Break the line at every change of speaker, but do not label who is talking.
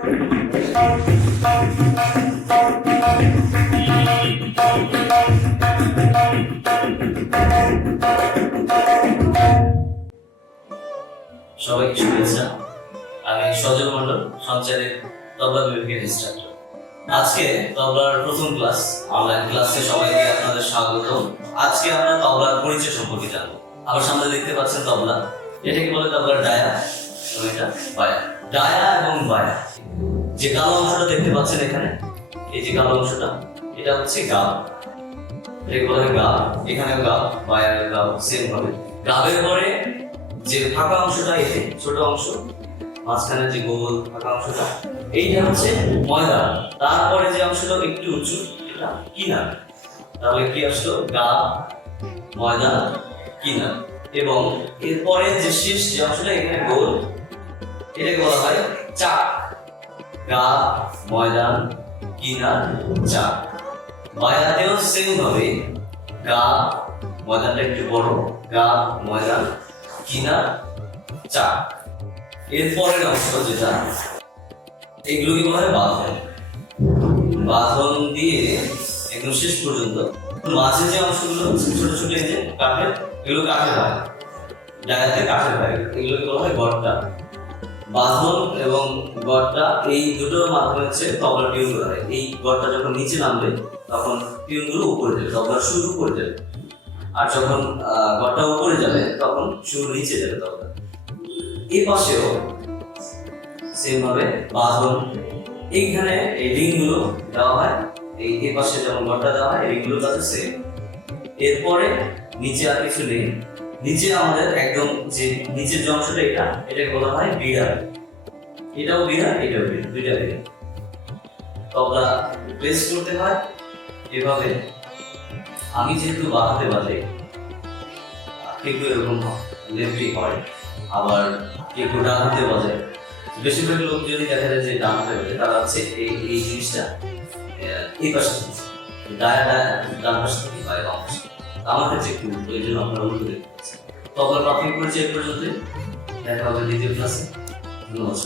সবাইকে শুভেচ্ছা। আমি সজল মন্ডল সঞ্চারের তবলা বিভাগের ইনস্ট্রাক্টর আজকে তবলার প্রথম ক্লাস অনলাইন ক্লাসে সবাইকে আপনাদের স্বাগত। আজকে আমরা তবলার পরিচয় সম্পর্কে জানব। আবার সামনে দেখতে পাচ্ছেন তবলা। এটাকে বলে তবলার ডায়া ডায়া এবং বায়া। যে কালো অংশটা দেখতে পাচ্ছেন এখানে, এই যে কালো অংশটা, এটা হচ্ছে এখানেও বায়ার সেম ভাবে। পরে যে ফাঁকা অংশটা ছোট অংশ, মাঝখানে যে গোল ফাঁকা অংশটা, এইটা হচ্ছে ময়দা তারপরে যে অংশটা একটু উঁচু, এটা কিনার তাহলে কি আসলো? গা ময়দা কিনা। এবং এরপরে যে শেষ যে অংশটা, এখানে গোল এটাকে বলা হয় চাক। গা ময়দান কিনার চাক। বায়াতেও সেম ভাবে গা ময়দানটা একটু বড়, গা ময়দান কিনার চাক। এরপরের অংশ যেটা, এগুলোকে বলা হয় বাঁধন। দিয়ে একদম শেষ পর্যন্ত মাঝে যে অংশগুলো ছোট ছোট এই যে কাঠের, এগুলো কাঠের হয়। জায়গাতে কাঠের হয়, এগুলোকে বলা হয় গড়টা। বাঁধন এবং গড়টা, এই দুটোর মাধ্যমে হচ্ছে তবলা টিউন করা হয় এই গড়টা যখন নিচে নামবে, তখন টিউনগুলো উপরে যাবে, তবলা সুর উপরে যাবে। আর যখন গড়টা উপরে যাবে, তখন সুর নিচে যাবে তবলা। এই পাশেও সেম ভাবে বাঁধন এইখানে এই রিংগুলো দেওয়া হয়। এই এই পাশে যেমন গড়টা দেওয়া হয় রিংগুলো কাছে সেম এরপরে নিচে আর কিছু নেই। নিচে আমাদের একদম যে নিচের যে অংশটা এটা, এটাকে বলা হয় বিড়াল। এটাও বিড়াল এটাও বিড়াল, দুইটা বিড়াল। তবলা প্লেস করতে হয় এভাবে। আমি যেহেতু বাঁধাতে বাজে কেউ এরকম লেফটি হয়। আবার কেউ ডান হাতে বাজে। বেশিরভাগ লোক যদি দেখা যায় যে ডান হাতে বাজে, তারা হচ্ছে এই এই জিনিসটা এই পাশে। ডায়া ডায়া ডান পাশে। আমার কাছে উল্টো, এই জন্য আপনার অনুরোধ তখন প্রাথমিক পরিচয় পর্যন্ত দেখা হবে দ্বিতীয় ক্লাসে ধন্যবাদ।